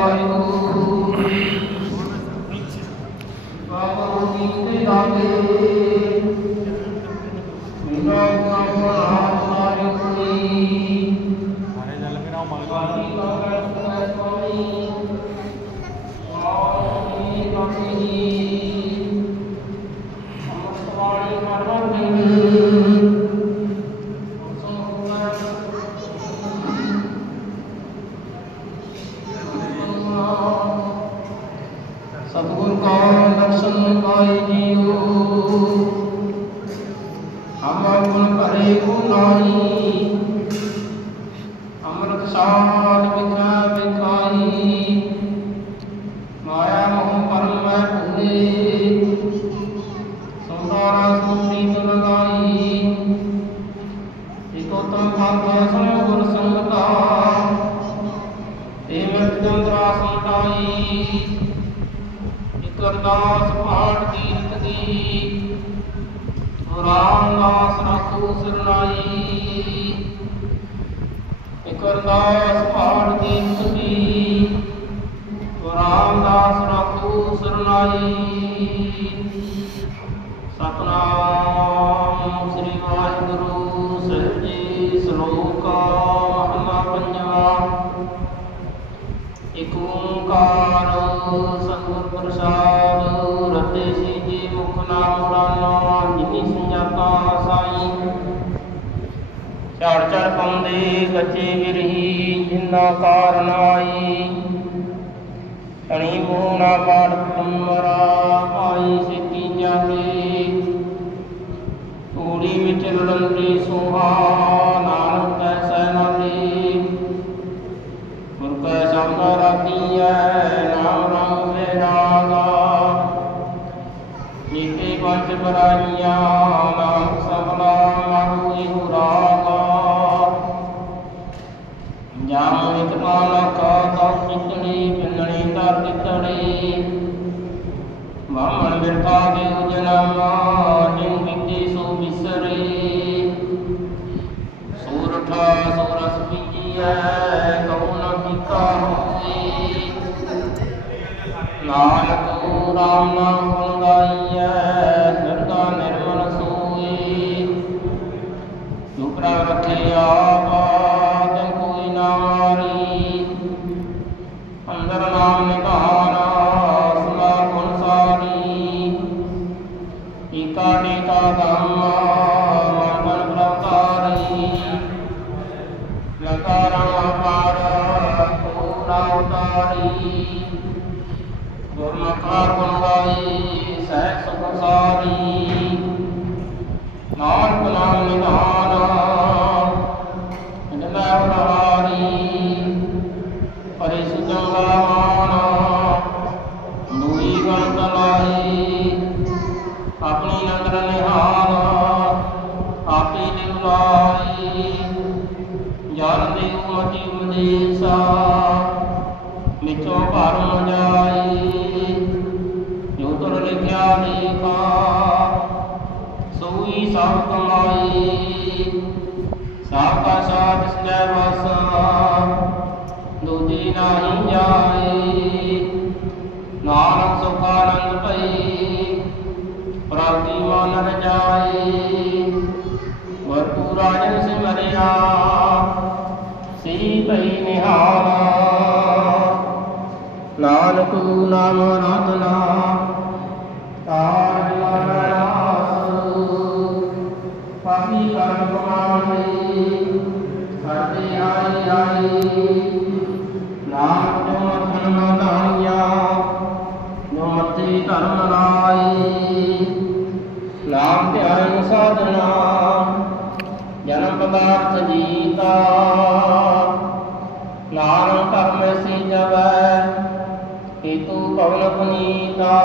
Amen. ਦਰਸ਼ਨ ਪਾਈ JIO ਹਮ ਗੁਣ ਭਰੇ ਗੁਨਾਈ ਅੰਮ੍ਰਿਤ ਸਾਧ ਵਿਖਾ ਵਿਖਾਈ ਮਾਇਆ ਮੋਹ ਪਰਮ ਮੈਂ ਭੂਲੇ, ਸੰਸਾਰਾ ਸੁਣੀ ਤੁਨ ਲਾਈ ਇਕੋ ਤਮ ਖਾਤਾ ਸਮ ਗੁਰ ਸੰਗਤਾ ਏ ਮਿਰਤ ਜੰਤਰਾ ਸੰਤਾਈ ਇਕ ਪਾਠ ਕੀਰਤ ਦੀ। ਰਾਮਦਾਸ ਰਾਖੂ ਸਰਨਾਈ। ਇਕ ਪਾਠ ਕੀਰਤ ਦੀ। ਰਾਮਦਾਸ ਰਾਖੂ ਸਰਨਾਈ। ਸਤਨਾਮ ਸ੍ਰੀ ਵਾਹਿਗੁਰੂ ਸਾਹਿਬ ਜੀ ਸਲੋਕਾ ਮਹਲਾ ਪੰਜਵਾ। ਇਕ ਓੰਕਾਰ ਪ੍ਰਸਾਦ ਰਤੇ ਸੀ ਜੀ ਮੁਖ ਨਾਮ ਉਡਾਨਾ ਜਿਨੀ ਸੰਜਾਤਾ ਸਾਈ। ਝੜ ਝੜ ਪੰਦੇ ਕੱਚੇ ਵਿਰਹੀ ਜਿਨਾ ਕਾਰਨ ਆਈ। ਅਣੀ ਮੋਨਾ ਪਾੜ ਤੁਮਰਾ ਆਈ ਸਿੱਕੀ ਜਾਗੇ। ਤੂੜੀ ਵਿੱਚ ਲੜੰਦੇ ਸੋਹਾ, ਨਾਨਕ ਕੈਸੈ ਨਾਲੇ ਗੁਰ ਕੈ ਸੰਗ ਰਾਖੀਐ ਨੀਤੇ ਬਰਾਈਆਂ ਨਾਮ ਸਫਲਾ ਮਾਰੂ ਇਹੋ ਰਾਗਾ ਜਾਮ ਇਕ ਮਾਲਕ ਦਾ ਚਿਤੜੀ ਪਿੰਨਣੀ ਧਰ ਦਿੱਤੜੇ ਵਾਮਣ ਬਿਰਥਾ ਦੇ ਜਨਮ ਜਿਨ ਕੀਤੀ ਸੋ ਵਿਸਰੇ ਸੂਰਠਾ ਸੋਰਸ ਪੀਜੀਐ ਕਉ ਨ ਪੀਤਾ ਨਾਨਕ ਰਾਮ ਨਾਮ ਗਾਈਐ। ਦੁਕਰਾ ਰਖੇ ਆਪ ਤੇ ਕੋਈ ਨਾ ਮਾਰੀ ਅੰਦਰ ਨਾਮ ਨਿਧਾਨ ਸਮਾ ਗੁਣ ਸਾਰੀ। ਈਕਾ ਟੇਕਾ ਧੰਮ ਮਨ ਪ੍ਰਤਾਰੀ ਲਕਾਰਣ ਪਾਰ ਪੂਰਾ ਉਤਾਰੀ। ਗੁਰਮੁਖਾਰ ਗੁਣ ਗਾਈ ਸਹਿ ਸਭ ਕਮਾਈ ਸਭ ਕਾ ਸਾਥ ਸਜੈ ਵਸ, ਦੂਜੀ ਨਾਹੀ ਜਾਏ। ਨਾਨਕ ਸੁਖ ਭਈ, ਪ੍ਰਾਪਤੀ ਮਨ ਰਜਾਈ ਵਰਤੂ ਰਾਜਨ ਸਿਮਰਿਆ ਸੀ ਭਈ ਨਿਹਾਲਾ। ਨਾਨਕ ਨਾਮ ਰਤਨਾ ਜਨਮ ਪਦਾਰਥ ਜੀਤਾ। ਨਾਮ ਧਰਮ ਸੀ ਜਵੈ ਹੇਤੂ ਪਵਨ ਪੁਨੀਤਾ।